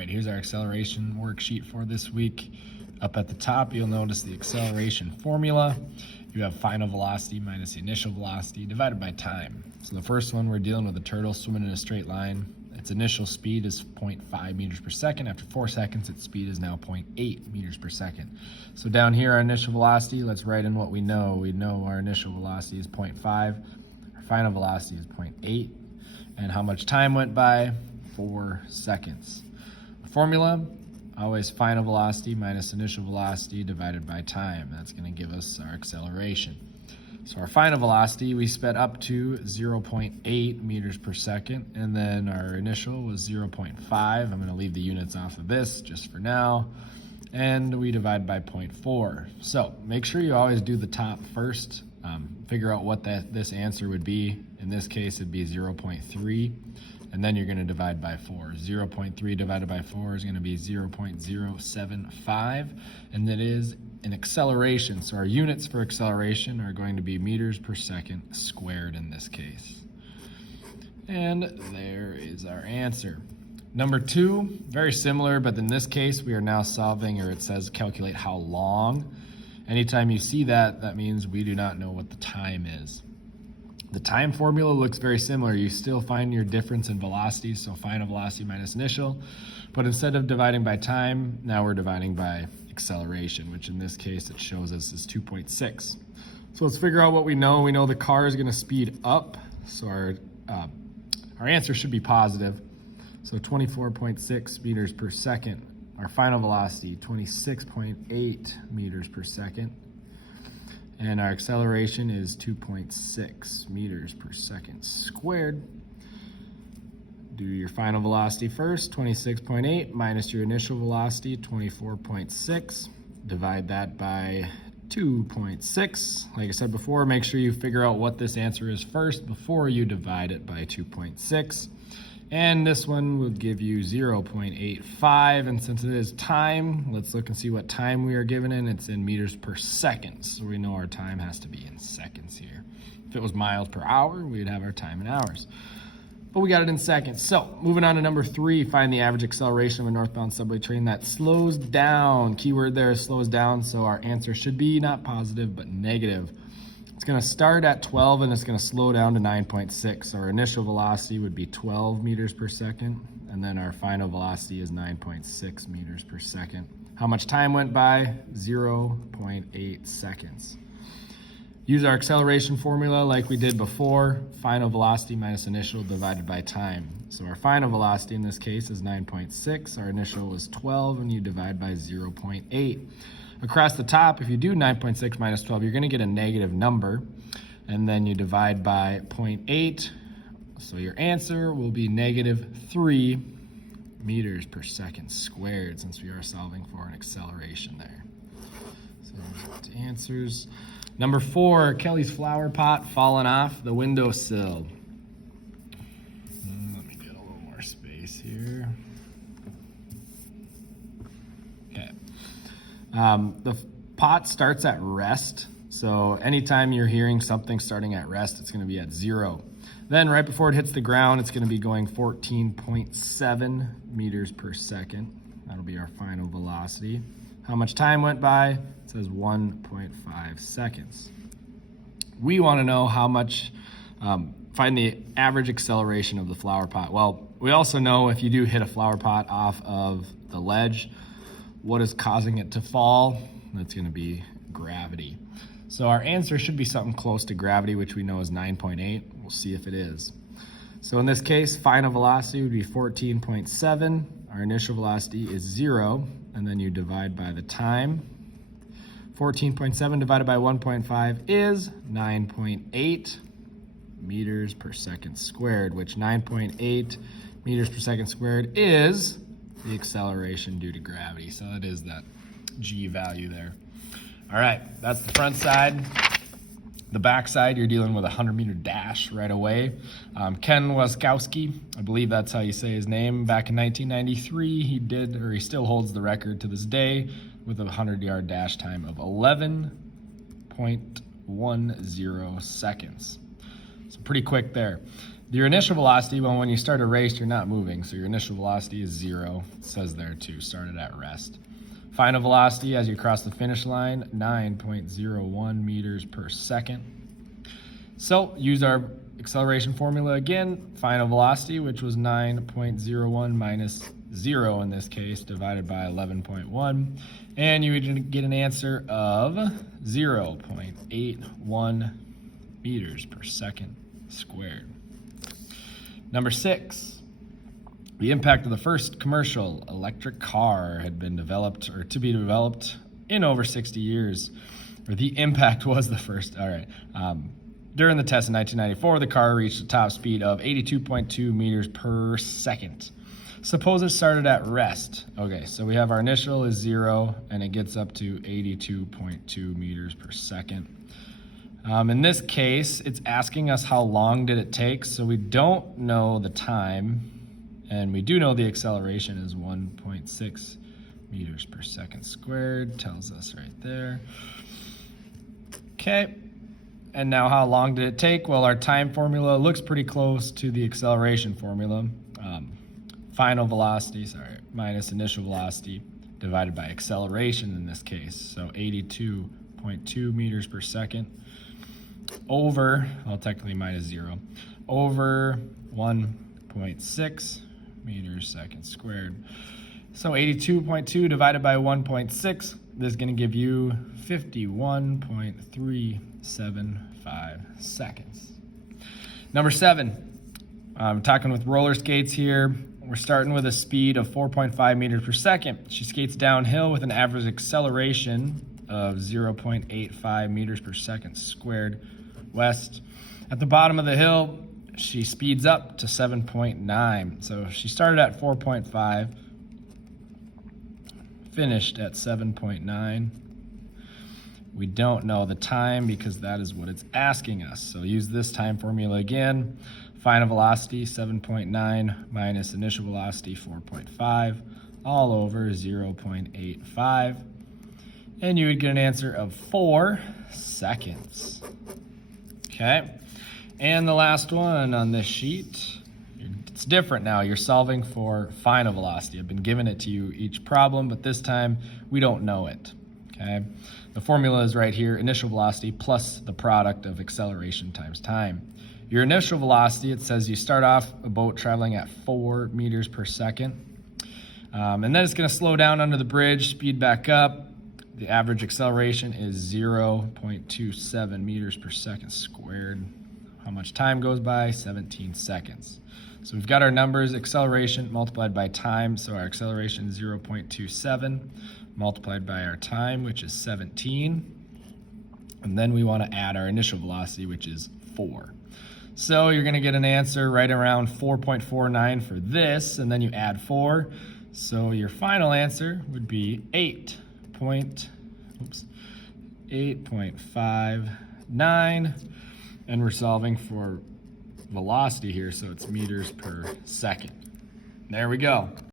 right, here's our acceleration worksheet for this week. Up at the top, you'll notice the acceleration formula. You have final velocity minus the initial velocity divided by time. So the first one, we're dealing with a turtle swimming in a straight line. Its initial speed is 0.5 meters per second. After 4 seconds, its speed is now 0.8 meters per second. So down here, our initial velocity, let's write in what we know. We know our initial velocity is 0.5. Our final velocity is 0.8. And how much time went by? 4 seconds. The formula, always final velocity minus initial velocity divided by time. That's going to give us our acceleration. So our final velocity, we sped up to 0.8 meters per second, and then our initial was 0.5. I'm going to leave the units off of this just for now, and we divide by 0.4. So make sure you always do the top first. Figure out what this answer would be. In this case, it'd be 0.3, and then you're going to divide by 4. 0.3 divided by 4 is going to be 0.075, and that is an acceleration. So our units for acceleration are going to be meters per second squared in this case. And there is our answer. Number 2, very similar, but in this case we are now solving, or it says calculate how long. Anytime you see that, that means we do not know what the time is. The time formula looks very similar. You still find your difference in velocity, so final velocity minus initial, but instead of dividing by time, now we're dividing by acceleration, which in this case it shows us is 2.6. So let's figure out what we know. We know the car is going to speed up, so our answer should be positive. So 24.6 meters per second. Our final velocity, 26.8 meters per second. And our acceleration is 2.6 meters per second squared. Do your final velocity first, 26.8 minus your initial velocity, 24.6. Divide that by 2.6. Like I said before, make sure you figure out what this answer is first before you divide it by 2.6. And this one will give you 0.85. And since it is time, let's look and see what time we are given in. It's in meters per second. So we know our time has to be in seconds here. If it was miles per hour, we'd have our time in hours. But we got it in seconds. So moving on to number 3, find the average acceleration of a northbound subway train that slows down. Keyword there is slows down. So our answer should be not positive, but negative. It's going to start at 12 and it's going to slow down to 9.6. Our initial velocity would be 12 meters per second, and then our final velocity is 9.6 meters per second. How much time went by? 0.8 seconds. Use our acceleration formula like we did before. Final velocity minus initial divided by time. So our final velocity in this case is 9.6. Our initial was 12, and you divide by 0.8. Across the top, if you do 9.6 minus 12, you're going to get a negative number, and then you divide by 0.8. So your answer will be negative 3 meters per second squared, since we are solving for an acceleration there. So the answers. Number 4, Kelly's flower pot falling off the windowsill. Let me get a little more space here. Okay. The pot starts at rest. So anytime you're hearing something starting at rest, it's going to be at 0. Then right before it hits the ground, it's going to be going 14.7 meters per second. That'll be our final velocity. How much time went by? It says 1.5 seconds. We want to know how much, find the average acceleration of the flower pot. Well, we also know if you do hit a flower pot off of the ledge, what is causing it to fall? That's going to be gravity. So our answer should be something close to gravity, which we know is 9.8. We'll see if it is. So in this case, final velocity would be 14.7. Our initial velocity is 0, and then you divide by the time. 14.7 divided by 1.5 is 9.8 meters per second squared, which 9.8 meters per second squared is the acceleration due to gravity. So it is that G value there. All right, that's the front side. The back side, you're dealing with a 100-meter dash right away. Ken Waskowski, I believe that's how you say his name. Back in 1993, he still holds the record to this day with a 100-yard dash time of 11.10 seconds. So pretty quick there. Your initial velocity, well, when you start a race, you're not moving, so your initial velocity is 0. It says there too, started at rest. Final velocity as you cross the finish line, 9.01 meters per second. So use our acceleration formula again, final velocity, which was 9.01 minus 0 in this case, divided by 11.1, and you would get an answer of 0.81 meters per second squared. Number 6, the impact of the first commercial electric car had been developed, or to be developed, in over 60 years. Or the impact was the first, all right. During the test in 1994, the car reached a top speed of 82.2 meters per second. Suppose it started at rest. Okay, so we have our initial is 0, and it gets up to 82.2 meters per second. In this case, it's asking us how long did it take, so we don't know the time, and we do know the acceleration is 1.6 meters per second squared, tells us right there. Okay, and now how long did it take? Well, our time formula looks pretty close to the acceleration formula. Final velocity, minus initial velocity divided by acceleration in this case, so 82.2 meters per second. Over, well, technically minus 0, over 1.6 meters second squared. So 82.2 divided by 1.6, this is going to give you 51.375 seconds. Number 7, I'm talking with roller skates here. We're starting with a speed of 4.5 meters per second. She skates downhill with an average acceleration of 0.85 meters per second squared west. At the bottom of the hill, she speeds up to 7.9. So she started at 4.5, finished at 7.9. We don't know the time because that is what it's asking us. So use this time formula again. Final velocity, 7.9 minus initial velocity, 4.5, all over 0.85. And you would get an answer of 4 seconds. Okay, and the last one on this sheet, it's different now. You're solving for final velocity. I've been giving it to you each problem, but this time we don't know it. Okay, the formula is right here, initial velocity plus the product of acceleration times time. Your initial velocity, it says you start off a boat traveling at 4 meters per second, and then it's going to slow down under the bridge, speed back up. The average acceleration is 0.27 meters per second squared. How much time goes by? 17 seconds. So we've got our numbers, acceleration multiplied by time. So our acceleration is 0.27 multiplied by our time, which is 17. And then we want to add our initial velocity, which is 4. So you're going to get an answer right around 4.49 for this, and then you add 4. So your final answer would be 8.59, and we're solving for velocity here, so it's meters per second. There we go.